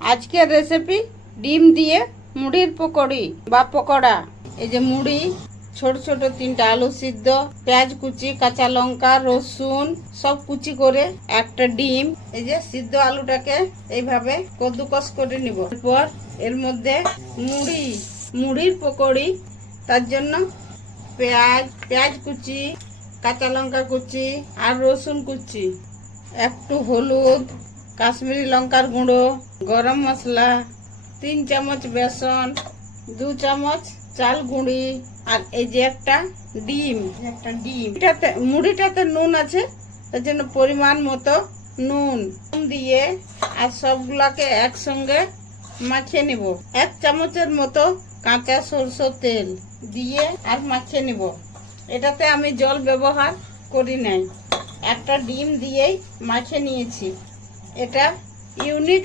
আজকের রেসিপি ডিম দিয়ে মুড়ির পকোড়ি বা পকোড়া। এই যে মুড়ি, ছোট ছোট 3টা আলু সিদ্ধ, পেঁয়াজ কুচি, কাঁচা লঙ্কা, রসুন সব কুচি করে, একটা ডিম। এই যে সিদ্ধ আলুটাকে এইভাবে কদ্দুকস করে নিব। এরপর এর মধ্যে মুড়ির পকোড়ি, তার জন্য পেঁয়াজ কুচি, কাঁচা লঙ্কা কুচি আর রসুন কুচি, একটু হলুদ, কাশ্মীরি লঙ্কার গুঁড়ো, গরম মশলা, 3 চামচ বেসন, 2 চামচ চাল গুঁড়ি, আর এই যে একটা ডিম। এটাতে মুড়িটাতে নুন আছে, তার জন্য পরিমাণ মতো নুন দিয়ে আর সবগুলাকে একসঙ্গে মাখিয়ে নিব। 1 চামচের মতো কাঁচা সরষের তেল দিয়ে আর মাখিয়ে নিব। এটাতে আমি জল ব্যবহার করি নাই, একটা ডিম দিয়েই মাখিয়ে নিয়েছি। এটা ইউনিক